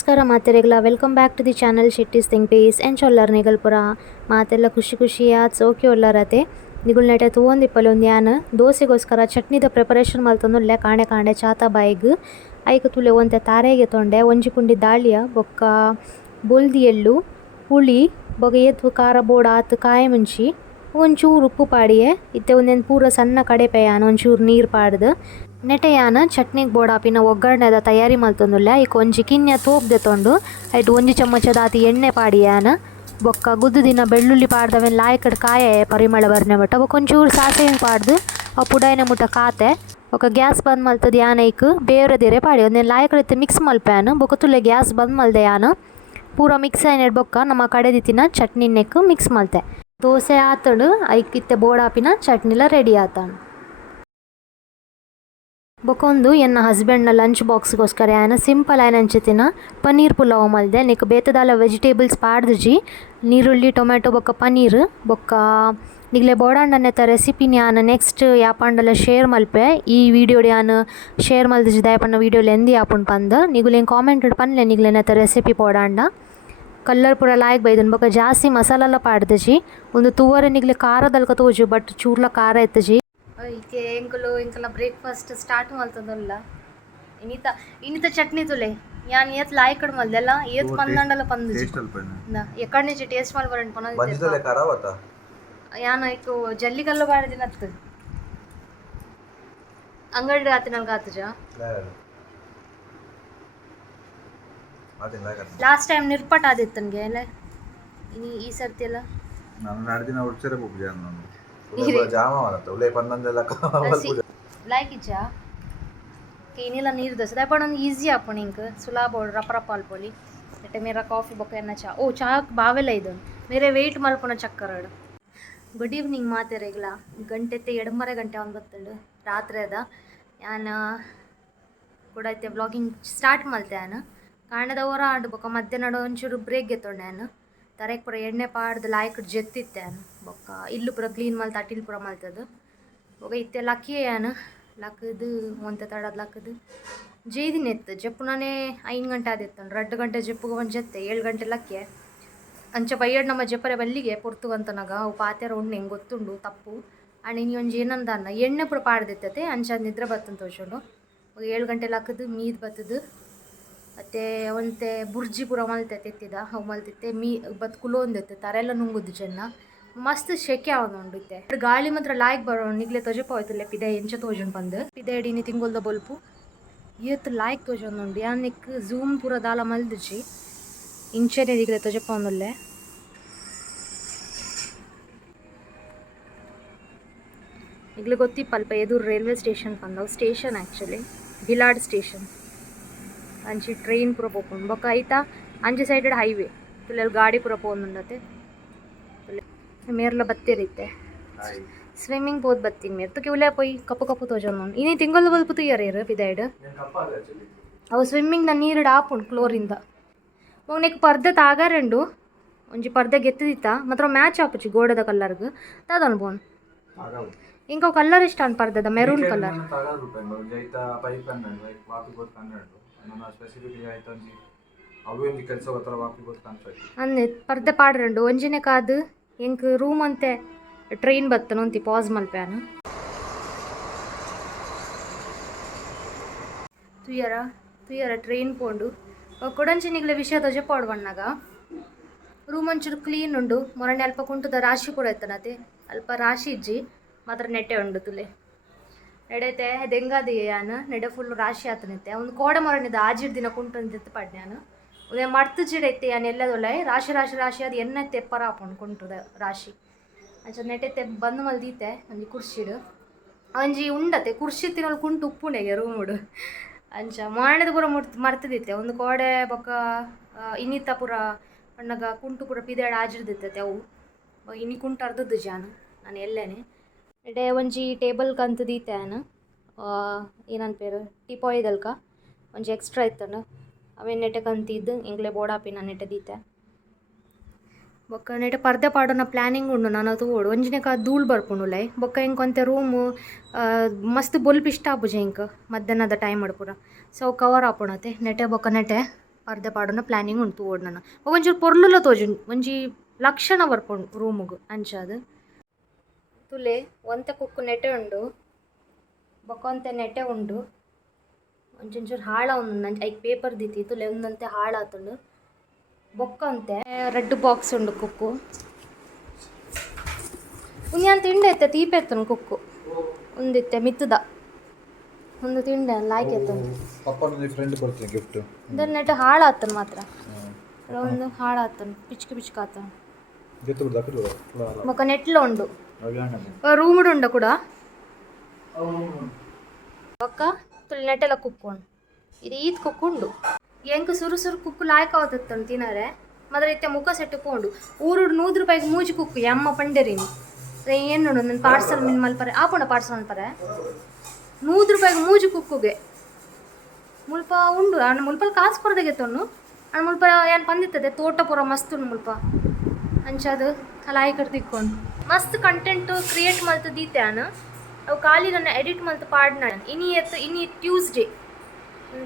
ನಮಸ್ಕಾರ ಮಾತೆರೆಗ್ಲ welcome back to the channel ಶಿಟ್ಟೀಸ್ ಥಿಂಗ್ ಪೀಸ್ ಎಂಚೊಲ್ಲರ್ ನಿಗಲ್ಪುರ ಮಾತೆಲ್ಲ ಖುಷಿ ಖುಷಿಯಾದ ಸೋಕಿ ಒಲ್ಲರತೆ ನಿಗುಲ್ ನೆಟೆ ತೂವೊಂದಿಪ್ಪಲೆ ಒಂದು ಯಾನ್ ದೋಸೆಗೋಸ್ಕರ ಚಟ್ನಿದ ಪ್ರಿಪರೇಷನ್ ಮಲ್ತೊಂದುಲ್ಲೆ ಕಾಂಡೆ ಕಾಂಡೆ ಚಾತ ಬಾಯಿಗ್ ಐಕ್ ತುಲೆ ಒಂತೆ ತಾರೆಗೆ ತೊಂಡೆ ಒಂಜಿ ಪುಂಡಿ ದಾಳಿಯ ಬೊಕ್ಕ ಬೊಲ್ದಿ ಎಳ್ಳು ಹುಳಿ ಬೊಕ ಏತು ಖಾರ ಬೋಡ ಆತು ಕಾಯಿ ಮುಂಚಿ ಒಂಚೂರು ಉಪ್ಪು ಪಾಡಿಯೆ ಇತ್ತೆ ಒಂದೆನ್ ಪೂರ ಸಣ್ಣ ಕಡೆಪೆಯಾನ ಒಂಚೂರು ನೀರು ಪಾಡ್ದು ನೆಟೆಯಾನ ಚಟ್ನಿಗೆ ಬೋಡಾಪಿನ ಒಗ್ಗರಣೆದ ತಯಾರಿ ಮಲ್ತೊಂದುಲ್ಲೆ ಐಕ್ ಒಂಜಿ ಕಿನ್ಯ ತೋಪ್ದೆ ತೊಂಡು ಐಟ್ ಒಂಜಿ ಚಮಚದಾತಿ ಎಣ್ಣೆ ಪಾಡಿಯಾನ ಬೊಕ್ಕ ಗುದ್ದು ದಿನ ಬೆಳ್ಳುಳ್ಳಿ ಪಾಡ್ದವೆನ್ ಲಾಯ್ಕಡ್ ಕಾಯ ಪರಿಮಳ ಬರ್ನೆ ಬಟ್ಟ ಬೊಕ್ಕ ಒಂಚೂರು ಸಾಸಿವೆ ಪಾಡ್ದು ಅವು ಪುಡಾಯಿನ ಮುಟ್ಟ ಕಾತೆ ಬೊಕ್ಕ ಗ್ಯಾಸ್ ಬಂದ್ ಮಲ್ತದ ಯಾನ ಐಕ್ ಬೇರೆದೇರೆ ಪಾಡಿ ಒಂದೇನು ಲಾಯ್ಕಡ್ ಮಿಕ್ಸ್ ಮಲ್ಪ್ಯಾನ ಬೊಕ್ಕ ತುಲೆ ಗ್ಯಾಸ್ ಬಂದ್ ಮಲ್ದೆ ಯಾನ ಪೂರ ಮಿಕ್ಸ್ ಆಯ್ನೆಡ್ ಬೊಕ್ಕ ನಮ್ಮ ಕಡೆದಿತ್ತಿನ ಚಟ್ನಿನೆಕ್ ಮಿಕ್ಸ್ ಮಲ್ತೆ ದೋಸೆ ಆತಡು ಐಕ್ ಇತ್ತೆ ಬೋಡಾಪಿನ ಚಟ್ನಿಲ ರೆಡಿ ಆತಾನ ಬೊಕೊಂದು ಎನ್ನ ಹಸ್ಬೆಂಡ್ನ ಲಂಚ್ ಬಾಕ್ಸ್ಗೋಸ್ಕರ ಯಾನ ಸಿಂಪಲ್ ಆಯ್ನ ಅಂಚಿತ್ತಿನ ಪನ್ನೀರ್ ಪುಲಾವ್ ಮಲ್ದೆ ನೆಕ್ ಬೇತದಾಲ ವೆಜಿಟೇಬಲ್ಸ್ ಪಾಡ್ದಿಜಿ ನೀರುಳ್ಳಿ ಟೊಮೆಟೊ ಬೊಕ್ಕ ಪನ್ನೀರ್ ಬೊಕ್ಕ ನಿಗ್ಲೆ ಬೋಡಾಂಡನೆತ್ತ ರೆಸಿಪಿನ ಯಾನ ನೆಕ್ಸ್ಟ್ ಯಾಪಂಡಲ ಶೇರ್ ಮಲ್ಪೆ ಈ ವಿಡಿಯೋಡ್ ಯಾನ್ ಶೇರ್ ಮಲ್ದಿಜಿ ದಯಪಂಡ ವಿಡಿಯೋಲಿ ಎಂದಿ ಯಾಪುಂಡು ಪಂದ್ ನಿಗುಲೇನು ಕಾಮೆಂಟ್ ಪನ್ಲೆ ನಿಗ್ಲೆನೆತ್ತ ರೆಸಿಪಿ ಬೋಡಾಂಡ ಕಲ್ಲರ್ ಪೂರ ಲಾಯ್ಕ್ ಬೈದನ್ ಬೊಕ್ಕ ಜಾಸ್ತಿ ಮಸಾಲಲ್ಲ ಪಾಡ್ದಿಜಿ ಒಂದು ತೂವರೆ ನಿಗ್ಲೆ ಖಾರದಲ್ಕ ತೋಜು ಬಟ್ ಚೂರ್ಲ ಖಾರ ಎತ್ತಜಿ ಈಕೆ ಎಂಕಲ ಬ್ರೇಕ್ಫಾಸ್ಟ್ ಸ್ಟಾರ್ಟ್ ಮಲ್ತದಲ್ಲ ಇನ್ನಿತ ಚಟ್ನಿ ತುಲೆ ಯಾನ್ ಏತ್ ಲಾಯ್ಕಡ್ ಮಲ್ದೆಲ್ಲ ಏತ್ ಪಂದಂಡಲ ಪಂದುಜಿ ಎಕ್ಕಡ್ನಿಚೆ ಟೇಸ್ಟ್ ಮಾಡಿ ಬರಂಡ್ ಪನ ಯಾನ ಐಕು ಜಲ್ಲಿ ಕಲ್ಲು ಬಾಡಿದಿನತ್ತು ಅಂಗಡಿ ಆತಿನಲ್ ಕಾತುಜ ಲಾಸ್ಟ್ ಟೈಮ್ ನಿರ್ಪಟ್ ಆದಿತ್ತನ್ಗೆ ಅಲ್ಲ ಈ ಸರ್ತಿ ಎಲ್ಲ ಲೈಕ್ ಇಜ್ಜ ಏನಿಲ್ಲ ನೀರು ದೋಸೆ ದಯಪಡ ಒಂದು ಈಸಿ ಆಪಣ ಇಂಕ್ ಸುಲಾಭ ರಪ ರಪ ಅಲ್ಪೊಲಿ ನೆಟ್ಟೆ ಮೇರ ಕಾಫಿ ಬೊಕ್ಕ ಎನ್ನ ಚಾ ಓ ಚಾಕ್ ಬಾವೆಲ್ಲ ಇದು ಮೇರೆ ವೆಯ್ಟ್ ಮಲ್ಪೊನ ಚಕ್ಕರಡು ಗುಡ್ ಈವ್ನಿಂಗ್ ಮಾತೆರೆಗ್ಲ ಗಂಟೆತ್ತೆ ಎಡಮರೆ ಗಂಟೆ ಅವ್ನು ಬತ್ತಂಡು ರಾತ್ರಿ ಅದ ಯಾನ ಕೂಡ ಐತೆ ವ್ಲಾಗಿಂಗ್ ಸ್ಟಾರ್ಟ್ ಮಲ್ತೆ ಯಾನ ಕಾಣದ ಹೊರ ಆಡು ಬೊಕ್ಕ ಮಧ್ಯಾಹ್ನ ಒಂಚೂರು ಬ್ರೇಕ್ ಗೆತ್ತೊಂಡೆ ನಾನು ತರೆಗೆ ಪೂರ ಎಣ್ಣೆ ಪಾಡ್ದು ಲಾಯ್ಕಡ್ ಜೆತ್ತಿತ್ತೆ ನಾನು ಬೊಕ್ಕ ಇಲ್ಲು ಪೂರ ಕ್ಲೀನ್ ಮಲ್ತು ಅಟಿಲ್ ಪೂರ ಮಲ್ತದು ಬೊಕ್ಕ ಇತ್ತೆ ಲಕ್ಕಿ ಯಾನು ಲಕ್ಕದು ಒಂತೆ ತಡದ ಲಕ್ಕದು ಜೈದಿನ ಎತ್ತು ಜಪ್ಪು ನಾನೇ 5 ಗಂಟೆ ಆದಿತ್ತಂಡು 2 ಗಂಟೆ ಜಪ್ಪುಗೆ ಒಂದು ಜತ್ತೆ 7 ಗಂಟೆ ಲಕ್ಕೆ ಅಂಚ ಬೈಯಡ್ ನಮ್ಮ ಜಪ್ಪರೆ ಬಲ್ಲಿಗೆ ಪೊರ್ತುವಂತನಾಗ ಅವು ಪಾತ್ಯಾರ ಉಣ್ಣೆ ಹೆಂಗೆ ಗೊತ್ತುಂಡು ತಪ್ಪು ಆ್ಯಂಡ್ ಇನ್ನು ಒಂಜಿ ಏನಂದ ಅನ್ನ ಎಣ್ಣೆ ಪೂರ ಪಾಡ್ದಿತ್ತತೆ ಅಂಚ ನಿದ್ರೆ ಬತ್ತಂತ ತೋರ್ಸೋಡು 7 ಗಂಟೆ ಲಕ್ಕದು ಮೀದು ಬತ್ತದು ಮತ್ತು ಒಂತೆ ಬುರ್ಜಿ ಪೂರ ಮಲ್ತೆ ತೆತ್ತಿದ ಅವು ಮಲ್ತಿತ್ತೆ ಬತ್ ಕುಲೊಂದಿತ್ತೆ ತರೆಲ್ಲ ನುಂಗುದು ಚೆನ್ನ ಮಸ್ತ್ ಶೆಕೆ ಅವನುಂಡು ಇತ್ತೆ ಗಾಳಿ ಮಾತ್ರ ಲಾಯ್ಕ್ ಬರೋ ನಿಗ್ಲೆ ತೊಜಪ ಹೋಯ್ತಲ್ಲ ಪಿದೆ ಎಂಚ ತೋಜುಂಡು ಬಂದು ಪಿದೆ ಇಡೀನಿ ತಿಂಗೊಲ್ದ ಬಲ್ಪು ಇವತ್ತು ಲಾಯ್ಕ್ ತೋಜೊಂದುಂಡು ಯಾನಿಕ್ ಝೂಮ್ ಪೂರ ದಾಲ ಮಲ್ದಿಜಿ ಇಂಚನೆ ದಿಗ್ಲೆ ತೊಜಪ ಒಂದೊಲ್ಲೆ ಈಗಲೇ ಗೊತ್ತಿಪ್ಪಲ್ಪ ಎದುರು ರೈಲ್ವೆ ಸ್ಟೇಷನ್ ಬಂದವು ಸ್ಟೇಷನ್ ಆ್ಯಕ್ಚುಲಿ ಭಿಲಾಡ್ ಸ್ಟೇಷನ್ ಅಂಚಿ ಟ್ರೈನ್ ಪೂರ ಪೋಪುಂಡು ಬೊಕ್ಕ ಐತ ಅಂಚೆ ಸೈಡೆಡ್ ಹೈವೇ ತುಲೆಲ್ ಗಾಡಿ ಪೂರ ಪೋನುಂಡತೆ ಮೇರ್ಲ ಬತ್ತೇರಿತ್ತೆ ಸ್ವಿಮ್ಮಿಂಗ್ ಪೋದ್ ಬತ್ತೀನಿ ಮೇರ್ ತುಕೆ ಉಲೆ ಪೋಯಿ ಕಪ್ಪು ಕಪ್ಪು ತೋಜೊಂದು ಇನ್ನೇ ತಿಂಗೊಲ್ದ ಬಲ್ಪು ತುಯ್ಯರೇರು ಪಿದಾಯ್ಡ್ ಅವು ಸ್ವಿಮ್ಮಿಂಗ್ನ ನೀರಿಡ್ ಆಪುಂಡು ಕ್ಲೋರಿಂದ ನೆಕ್ ಪರ್ದೆ ತಾಗಾರೆಂಡು ಒಂಜಿ ಪರ್ದೆ ಗೆತ್ತದಿತ್ತ ಮಾತ್ರ ಮ್ಯಾಚ್ ಆಪುಜಿ ಗೋಡೆದ ಕಲ್ಲರ್ಗ್ ತಾದನ್ ಬೋನ್ ಇಂಕ ಕಲರ್ ಇಷ್ಟ ಅನ್ ಪರ್ದೆದ ಮೆರೂನ್ ಕಲರ್ ಅಂದೆ ಪರ್ದೆ ಪಾಡ್ರೆಂಡು ಒಂಜಿನೆ ಕಾದು ಎಂಕ್ ರೂಮ್ ಅಂತೆ ಟ್ರೈನ್ ಬತ್ತನು ಅಂತಿ ಪಾಸ್ ಮಲ್ಪ್ಯಾನು ತುಯ್ಯರ ಟ್ರೈನ್ ಪೋಂಡು ಕೊಡಂಚಿನಿಗ್ಲೆ ವಿಷಯ ತಜೆ ಪಾಡ್ಬಣ್ಣಾಗ ರೂಮ್ ಒಂಚೂರು ಕ್ಲೀನ್ ಉಂಡು ಮೊರಣ್ಣೆ ಅಲ್ಪ ಕುಂಟುದ ರಾಶಿ ಕೂಡ ಇತ್ತನತೆ ಅಲ್ಪ ರಾಶಿ ಇಜ್ಜಿ ಮಾತ್ರ ನೆಟ್ಟೆ ಉಂಡು ತುಲೆ ನೆಡೈತೆ ದೆಂಗಾದಿ ಯಾನು ನೆಡೆ ಫುಲ್ ರಾಶಿ ಆತನಿತ್ತೆ ಒಂದು ಕೋಡೆ ಮೊರಣಿದ ಆಜಿಡ್ ದಿನ ಕುಂಟು ಎತ್ತು ಪಾಡ್ ನಾನು ಉದೇ ಮರ್ತು ಚಿಡೈತೆ ಯಾನು ಎಲ್ಲದೊಲೆ ರಾಶಿ ರಾಶಿ ರಾಶಿ ಅದು ಎಣ್ಣೆ ತೆಪ್ಪರ ಹಾಕೊಂಡು ಕುಂಟುದ ರಾಶಿ ಅಂಚ ನೆಟ್ಟೈತೆ ಬಂದು ಮಲ್ದೀತೆ ಒಂಜಿ ಕುರ್ಚಿಡು ಒಂಜಿ ಉಂಡತೆ ಕುರ್ಚಿ ತಿನ್ನೋಳು ಕುಂಟು ಉಪ್ಪುಣೆಗೆ ರೂಮುಡು ಅಂಚ ಮಾರಣದ ಪೂರ ಮರ್ತದಿತ್ತೆ ಒಂದು ಕೋಡೆ ಬೊಕ್ಕ ಇನ್ನಿತ್ತ ಪೂರ ಅಣ್ಣಗ ಕುಂಟು ಪೂರ ಪಿದಾಡ್ ಆಜಿರ್ದಿತ್ತತೆ ಅವು ಇನಿ ಕುಂಟು ಅರ್ಧದ್ದು ಜಾನು ನಾನು ಎಲ್ಲೇನೆ ಎಡೆ ಒಂಜಿ ಟೇಬಲ್ ಕಂತು ದೀತೆ ನಾನು ಏನನ್ ಪೇರು ಟಿಪಾಯ್ದಲ್ಕ ಒಂಜಿ ಎಕ್ಸ್ಟ್ರಾ ಇತ್ತಂಡು ಅವೇನು ನೆಟ್ಟೆ ಕಂತಿದ್ದು ಇಂಗ್ಲೆ ಬೋಡಾಪಿನ ನೆಟ್ಟೆ ದೀತೆ ಬೊಕ್ಕ ನೆಟ್ಟೆ ಪರ್ದೆ ಪಾಡೋನ ಪ್ಲ್ಯಾನಿಂಗ್ ಉಂಡು ನಾನು ತೋಡು ಒಂಜಿನೆಕ ಧೂಳು ಬರ್ಪುಂಡುಲೆ ಬೊಕ್ಕ ಹಿಂಗೆ ಕೊಂತೆ ರೂಮು ಮಸ್ತ್ ಬೊಲ್ಪ್ ಇಷ್ಟ ಆಪುಜೆ ಇಂಕ್ ಮಧ್ಯಾಹ್ನದ ಟೈಮ್ ಪೂರ ಸೊ ಕವರ್ ಆಪುಣತೆ ನೆಟ್ಟೆ ಬೊಕ್ಕ ನೆಟ್ಟೆ ಅರ್ಧ ಪಾಡೋನ ಪ್ಲ್ಯಾನಿಂಗ್ ಉಂಟು ಓಡ್ ನನ್ನ ಒಂಚೂರು ಪೊರ್ಲುಲ ತೋಜುಂಡು ಒಂಜಿ ಲಕ್ಷಣ ಬರ್ಪುಂಡು ರೂಮುಗು ಅಂಚಾದು ತುಲೆ ಒಂತೆ ಕುಕ್ಕು ನೆಟೆ ಉಂಡು ಬೊಕೊಂತೆ ನೆಟೆ ಉಂಡು ಒಂಚೂರು ಹಾಳ ಉಂಡು ನಂಗೆ ಐಕ್ ಪೇಪರ್ ದಿತ್ತಿ ತುಲೆ ಒಂದಂತೆ ಹಾಳಾತುಂಡು ಬೊಕ್ಕಂತೆ ರೆಡ್ ಬಾಕ್ಸ್ ಉಂಡು ಕುಕ್ಕು ಉನ್ಯಾನ್ ತಿಂಡಿ ಐತೆ ತೀಪೆ ಎತ್ತನು ಕುಕ್ಕು ಒಂದಿತ್ತೆ ಮಿತ್ತದ ಒಂದು ತಿಂಡಿ ಲಾಯ್ಕ್ ಎತ್ತನು ಇದನ್ನ ನೆಟ್ಟು ಹಾಳಾತನು ಮಾತ್ರ ಒಂದು ಹಾಳಾತನು ಪಿಚ್ಕ ಪಿಚ್ಕಾತನು ಮೊಕ್ಕ ನೆಟ್ಲ ಉಂಡು ರೂಮುಡು ಉಂಡ ಕೂಡ ಒಕ್ಕ ತುಳಿ ನೆಟ್ಟೆಲ್ಲ ಕುಕ್ಕೊಂಡು ಇದು ಈದ್ ಕುಕ್ಕು ಎಂಕ್ ಸುರು ಸುರು ಕುಕ್ಕು ಲಾಯ್ಕ ಅವತ್ತನು ತಿನ್ನರೆ ಮಾತ್ರ ಇತ್ತೆ ಮುಖ ಸೆಟ್ಟುಕೊಂಡು ಊರುಡು 100 ರೂಪಾಯಿಗೆ ಮೂಜಿ ಕುಕ್ಕು ಎಮ್ಮ ಪಂಡೆರಿನಿ ಏನು ನೋಡು ನನ್ನ ಪಾರ್ಸಲ್ ಮಿನ್ ಮಲ್ಪರೆ ಆಪುಂಡ ಪಾರ್ಸಲ್ ಮಲ್ಪರೆ 100 ರೂಪಾಯಿಗೆ ಮೂಜಿ ಕುಕ್ಕುಗೆ ಮುಲ್ಪ ಉಂಡು ಅಣ್ಣ ಮುಲ್ಪಲ್ಲಿ ಕಾಸು ಕೊರದಾಗೆ ತೊಣ್ಣು ಅಣ್ಣ ಮುಲ್ಪ ಏನು ಬಂದಿರ್ತದೆ ತೋಟ ಪೂರ ಮಸ್ತ್ ಉಂಡು ಮುಲ್ಪ ಅಂಚದು ಲಾಯ್ ಕಡೆ ತಿಕ್ಕೊಂಡು ಮಸ್ತ್ ಕಂಟೆಂಟು ಕ್ರಿಯೇಟ್ ಮಲ್ತು ದೀತೆ ಅಣ್ಣ ಅವು ಖಾಲಿ ನನ್ನ ಎಡಿಟ್ ಮಲ್ತು ಪಾಡ್ನ ಇನಿ ಟ್ಯೂಸ್ಡೇ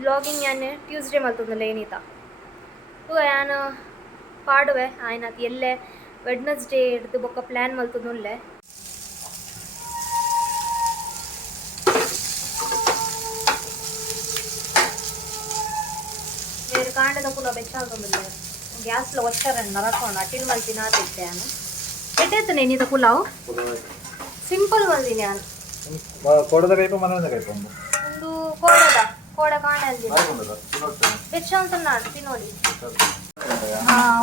ವ್ಲಾಗಿಂಗ್ ಯಾನೆ ಟ್ಯೂಸ್ಡೇ ಮಲ್ತಂದಲ್ಲ ಏನೀತ ನಾನು ಪಾಡುವೆ ಆಯ್ನಾತು ಎಲ್ಲೇ ವೆಡ್ನಸ್ಡೇ ಹಿಡ್ದು ಬೊಕ್ಕ ಪ್ಲ್ಯಾನ್ ಮಲ್ತುನುಲ್ಲೆ ಬೇರೆ ಕಾಂಡದ ಕುಲ ಬೆಚ್ಚಾಲ್ತಂದಿಲ್ಲ ಗ್ಯಾಸ್ಲ ಒತ್ತರನ್ನು ನರಕೊಂಡು ಅಟಿಲ್ ಮಲ್ತಿನ ಆತಿದ್ದೆ ನಾನು ಎಟ್ಟೇತನೆ ನೀತ ಪುಲಾವ್ ಸಿಂಪಲ್ ಮಲ್ದಿನಿ ನಾನು ಒಂದು ಕೋಡ ಕಾಣ ಬೆಚ್ಚ ನಾನು ತಿನ್ನೋಡಿ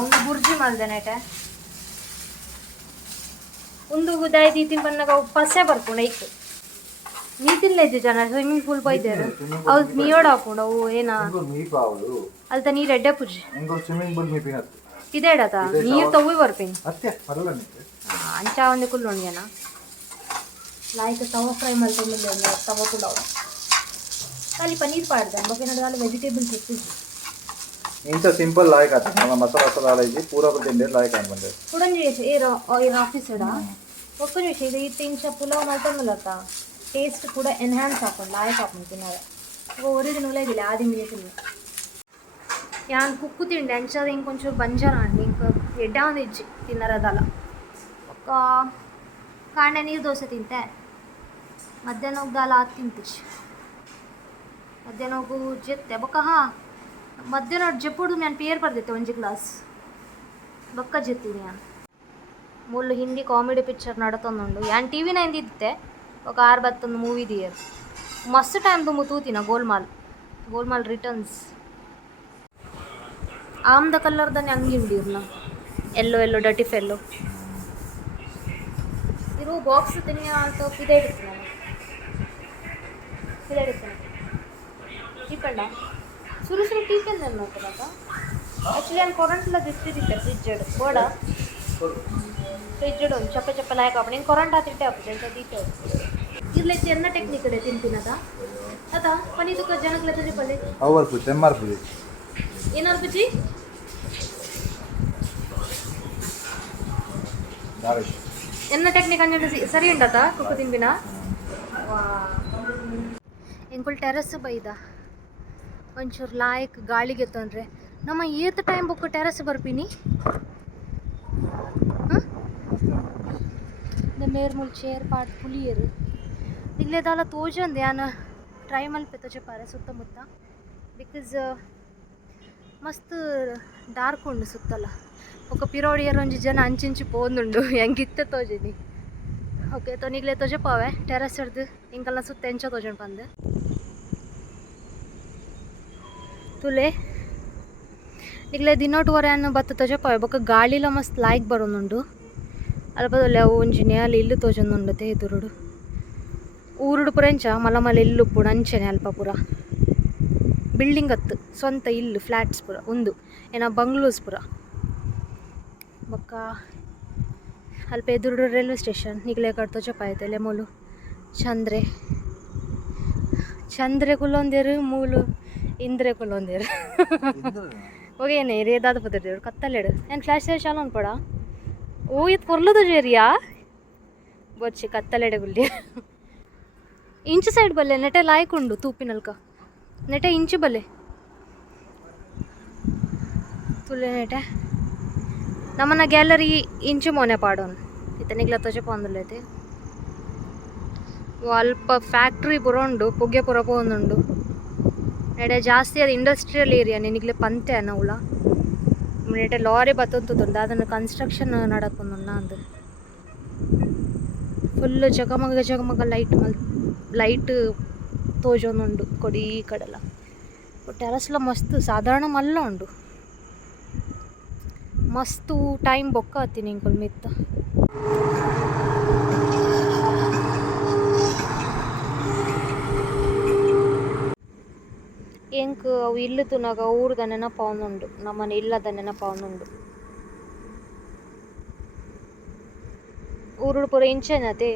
ಒಂದು ಬುರ್ಜಿ ಮಲ್ದೆ ನೆಟೆ ಒಂದು ಗುದಾಯಿ ತೀತಿನ ಬನ್ನಾಗ ಪಸೆ ಬರ್ಕೊಂಡು ಐಕ್ ನೀತಿಲ್ಲ ಇದ್ದೆ ಜನ ಸ್ವಿಮ್ಮಿಂಗ್ ಪೂಲ್ ಬೈದೇರು ಅವ್ರು ನೀಯೋಡ್ ಹಾಕೊಂಡು ಅವು ಏನ ಅಲ್ತ ನೀರು ಎಡ್ಡೆ ಪೂಜೆ ಇದೇಡತ ನೀರು ತಗೋ ಬರ್ತೀನಿ ಅಂಚ ಒಂದು ಕುಲ್ ನೋಡ್ಯಾನ ಲಾಯ್ಕ್ ತವ ಫ್ರೈ ಮಲ್ತೊಂದಿಲ್ಲ ತವ ಪುಲಾವ್ ಖಾಲಿ ಪನ್ನೀರ್ ಪಾಡ್ದೆ ಬಗ್ಗೆ ನಡೆದಾಲು ವೆಜಿಟೇಬಲ್ಸ್ ಇರ್ತಿದ್ವಿ इंच सिंपल लायक आता मला मसाला मसाला आलायची पूरा तिंडे लायक आहे म्हणजे पुढं ऑफिस ఒక్క నిమిషం ఇది ఇంచ పులావ్ మల్తొందులత టేస్ట్ కూడా ఎన్హాన్స్ ఆపండి లాయక్ ఆపండి తినాలి ఒరిజినల్ ಇದಿಲ್ಲ ಆದಿ ಮಿನಿಟಿಲ್ಲ ಯಾನ್ ಕುಕ್ಕು ತಿಂಡಿ ಅಂಚದ ಇಂಕೊಂಚೂರು ಬಂಜಾರ ಅಂಡಿ ಇಂಕ ಎಡ್ಡ ಒಂದು ಇಜ್ಜಿ ತಿನ್ನರದಲ್ಲ ಒಕ್ಕ ಕಾಂಡೆ ನೀರು ದೋಸೆ ತಿಂತೆ ಮಧ್ಯಾಹ್ನ ಹೋಗ್ದಲ್ಲ ಅದು ತಿಂತಿಚ್ಚಿ ಮಧ್ಯಾಹ್ನ ಹೋಗು ಜೆತ್ತೆ ಬೊಕ್ಕ ಮಧ್ಯಾಹ್ನ ಜಪ್ಪುಡು ನಾನು ಪೇರ್ ಬರ್ದಿತ್ತೆ ಒಂಜಿ ಕ್ಲಾಸ್ ಬೊಕ್ಕ ಜೆತ್ತೀನಿ ನಾನು ಮುಳ್ಳು ಹಿಂದಿ ಕಾಮಿಡಿ ಪಿಕ್ಚರ್ ನಡತೊಂದುಂಡು ಯಾನ್ ಟಿ ವಿ ನೈಂದಿದ್ದೆ ఒక 6 ಮೂವಿ ದಿಯರ್ ಮಸ್ತ್ ಟೈಮ್ ದುಮ್ಮು ತೂತಿನ ಗೋಲ್ಮಾಲ್ ರಿಟರ್ನ್ಸ್ ಆಮ್ದ ಕಲರ್ದನೆ ಅಂಗಿ ಉಂಡಿರ್ನ ಎಲ್ಲೋ ಡಟಿ ಫೆಲ್ಲೋ ಇರು ಬಾಕ್ಸ್ ತಿನಿ ಆಲ್ತೋ ಇದೇ ಇಡ್ತೀನಿ ಟೀಪಂಡ ಸುರು ಟೀಪನ್ ನೋಡ್ತಾರ ಆ್ಯಕ್ಚುಲಿ ನಾನು ಕೊರಂಟ್ಲ ದಿತ್ತಿದ್ದೆ ಫ್ರಿಜ್ಜಡ್ ಬೋಡ ಫ್ರಿಜ್ಜಡ್ ಒಂದು ಚಪ್ಪ ಲಾಯಕ್ ಆಪಣ ನೀನು ಕೊರಂಟ್ ಆತಿಟ್ಟೆ ಆಪುತ್ತೆ ಅಂತ ದೀಪೆ ಇರ್ಲೈತಿ ಎನ್ನ ಟೆಕ್ನಿಕ್ ಇದೆ ತಿಂತಿನದ ಅದ ಪನಿದುಕ ಜನಕ್ಲೆ ತಜಿ ಪಲ್ಲೆ ಅವರ್ ಪುಜಿ ಎಮ್ಮಾರ್ ಪುಜಿ ಏನಾರ್ ಪುಜಿ ಎನ್ನ ಟೆಕ್ನಿಕ್ ಅಂದ್ರೆ ಸರಿ ಉಂಡತ ಕುಕ್ಕು ತಿಂಬಿನ ಎಂಕುಲ್ ಟೆರಸ್ ಬೈದ ಒಂಚೂರು ಲಾಯಕ್ ಗಾಳಿಗೆ ತಂದ್ರೆ ನಮ್ಮ ಏತ ಟೈಮ್ ಬುಕ್ ಟೆರಸ್ ಬರ್ಪಿನಿ ಮೇರ್ಮುಲ್ ಚೇರ್ ಪಾಟ್ ಪುಲಿಯರು ಇಲ್ಲೇದಲ್ಲ ತೋಜಂದು ಯಾನು ಟ್ರೈ ಮಲ್ಪೆ ತೋಜಪಾರೆ ಸುತ್ತಮುತ್ತ ಬಿಕಾಸ್ ಮಸ್ತ್ ಡಾರ್ಕ್ ಉಂಡು ಸುತ್ತಲ್ಲ ఒక ಪಿರೋಡಿಯರ್ ಒಂಜಿ ಜನ ಅಂಚಿಂಚಿ ಪೋಂದುಂಡು ಹೆಂಗಿತ್ತೆ ತೋಜಿನಿ ಓಕೆ ತೊನಿಗ್ಲೆ ತೋಜಪಾವೆ ಟೆರಸ್ ಹಿಡ್ದು ಇಂಕಲ್ಲ ಸುತ್ತ ಎಂಚ ತೋಜಂಡು ಬಂದೆ ತುಲೆ ಈಗಲೇ ದಿನೋಟುವರೆ ಅನ್ನು ಬತ್ತ ತೋಜಪಾವೆ ಬೊಕ್ಕ ಗಾಳಿಲ ಮಸ್ತ್ ಲಾಯ್ಕ್ ಬರೋನುಂಡು ಅಲ್ಪದಲ್ಲೇ ಅವು ಒಂಜಿನೇ ಅಲ್ಲಿ ಇಲ್ಲು ತೋಜೊಂದುಂಡು ತೇದುರುಡು ಊರುಡು ಪುರೆಂಚ ಮಲ ಇಲ್ಲು ಪುಡ ಅಂಚೆನೆ ಅಲ್ಪ ಪುರ ಬಿಲ್ಡಿಂಗ್ ಹತ್ತು ಸ್ವಂತ ಇಲ್ಲು ಫ್ಲ್ಯಾಟ್ಸ್ ಪುರ ಒಂದು ಏನ ಬಂಗ್ಲೂಸ್ ಪುರ ಬೊಕ್ಕ ಅಲ್ಪ ಎದುರುಡು ರೈಲ್ವೆ ಸ್ಟೇಷನ್ ಈಗಲೇ ಕಡೆ ತೋಜಪಾಯ್ತೆ ಲೆಮೋಲು ಚಂದ್ರೆ ಕುಲ್ಲೊಂದೇರು ಮೂಲು ಇಂದ್ರೆ ಕುಲ್ಲೊಂದೇರು ಹೋಗೇನೆ ರೇದಾದ ಪುದರ್ದೇವ್ರು ಕತ್ತಲೆಡು ಏನು ಫ್ಲ್ಯಾಶ್ ಶಾಲ ಅನ್ಪಡ ಓ ಇದು ಪೊರ್ಲದು ಜೇರಿಯಾ ಬೊಚ್ಚಿ ಕತ್ತಲೆಡೆ ಗುಲ್ಲಿ ಇಂಚು ಸೈಡ್ ಬಲ್ಲೆ ನೆಟೆ ಲಾಯ್ಕ್ ಉಂಡು ತೂಪಿನಲ್ಕ ನೆಟೆ ಇಂಚು ಬಲ್ಲೆ ಫುಲ್ ಏನೇಟೆ ನಮ್ಮನ್ನ ಗ್ಯಾಲರಿ ಇಂಚು ಮೊನೆ ಪಾಡೋನು ಇತ್ತೆ ನಿಗ್ಲ ತೋಜೆ ಪೊಂದುಲ್ಲೈತೆ ಅಲ್ಪ ಫ್ಯಾಕ್ಟ್ರಿ ಪೂರ ಉಂಡು ಪೊಗ್ಗೆ ಪೂರ ಪೋಂದುಂಡು ನೆಡೆ ಜಾಸ್ತಿ ಅದು ಇಂಡಸ್ಟ್ರಿಯಲ್ ಏರಿಯಾ ನಿನಗ್ಲೆ ಪಂತೆ ಅನ್ನವುಳ ನೆಡೆ ಲಾರಿ ಬತ್ತೊಂದುಂಡು ಅದನ್ನು ಕನ್ಸ್ಟ್ರಕ್ಷನ್ ನಡಪೊಂದುಂಡ ಅಂದು ಫುಲ್ ಜಗಮಗ ಲೈಟ್ ತೋಜೊಂದುಂಡು ಕೊಡಿ ಈ ಕಡೆಲ್ಲ ಟೆರಸ್ಲ ಮಸ್ತ್ ಸಾಧಾರಣ ಮಲ್ಲ ಉಂಡು ಮಸ್ತು ಟೈಮ್ ಬೊಕ್ಕ ಹತ್ತೀನಿ ಇಂಕೊಲ್ ಮಿತ್ತ ಎಂಕ್ ಅವು ಇಲ್ಲು ತುನಗ ಊರ್ದ ನೆನಪಾವೊಂದುಂಡು ನಮ್ಮನೆ ಇಲ್ಲದ ನೆನಪಾವೊಂದುಂಡು ಊರುಡು ಪೂರ ಇಂಚೆನತೆ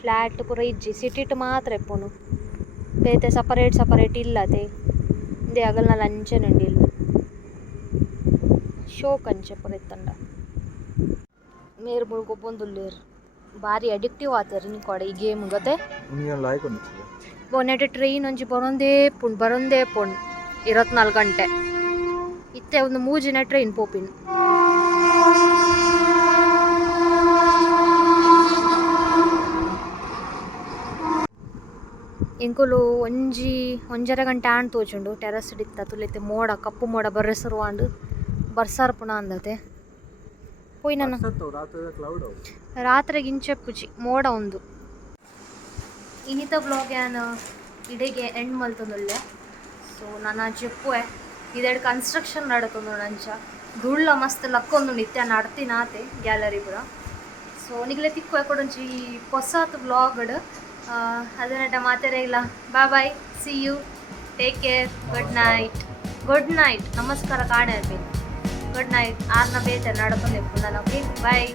ಫ್ಲ್ಯಾಟ್ ಪೂರ ಇಜ್ಜಿ ಸಿಟಿಟ್ ಮಾತ್ರ ಎಪ್ಪುನು ಬೇತೆ ಸಪರೇಟ್ ಇಲ್ಲತೆ ಇಂದೆ ಅಗಲ್ನ ಅಂಚೆನುಂಡು ಇಲ್ಲ ಶೋಕ್ ಅಂಚೆ ಪೂರ ಇತ್ತಂಡ ಮೇರ್ ಮುಳು ಗೊಬ್ಬೊಂದುಲ್ಲೇರು ಭಾರಿ ಅಡಿಕ್ಟಿವ್ ಆತೇರು ನೀ ಕೊಡ ಈ ಗೇಮ್ ಗೊತ್ತೆ ನೆಟ್ಟೆ ಟ್ರೈನ್ ಒಂಜಿ ಬರೊಂದೇ ಪುಂಡು 24 ಗಂಟೆ ಇತ್ತೆ ಒಂದು 3 ದಿನ ಟ್ರೈನ್ ಪೋಪಿನ್ ಎಂಕುಲು ಒಂಜರ ಗಂಟೆ ಆಣ್ ತೋಜುಂಡು ಟೆರಸ್ ಡಿತ್ತ ತುಲೆತೆ ಮೋಡ ಕಪ್ಪು ಮೋಡ ಬರ್ರೆಸರುವಾಂಡು ಬರ್ಸಾರ್ ಪುಣ ಅಂದತೆ ಪೋಯ್ ನನ್ನ ರಾತ್ರಿಗೆ ಇಂಚೆಪ್ಪುಜಿ ಮೋಡ ಒಂದು ಇನ್ನಿತ ಬ್ಲಾಗ್ ಏನು ಇಡೆಗೆ ಎಂಡ್ ಮಲ್ತೊಂದುಲ್ಲೆ ಸೊ ನಾನು ಚೆಪ್ಪುವೆ ಇದೆರಡು ಕನ್ಸ್ಟ್ರಕ್ಷನ್ ನಡತೊಂದು ಅಂಚ ಧೂಳ್ಳ ಮಸ್ತ್ ಲಕ್ಕೊಂದು ನಿತ್ಯ ನಡ್ತಿನಾತೆ ಗ್ಯಾಲರಿ ಪೂರ ಸೊ ನಿಗ್ಲೆ ತಿಕ್ಕುವೆ ಕೊಡೊಂಚಿ ಹೊಸಾತ್ ಬ್ಲಾಗ್ಡ್ ಅದನ್ನ ಮಾತಾಡೇ ಇಲ್ಲ bye see you take care good night ನಮಸ್ಕಾರ ಕಾಣೆ ಗುಡ್ ನೈಟ್ ಆರ್ನ ಬೇತೆ ನಡ್ಕೊಂಡು ನಾನು ಓಕೆ ಬಾಯ್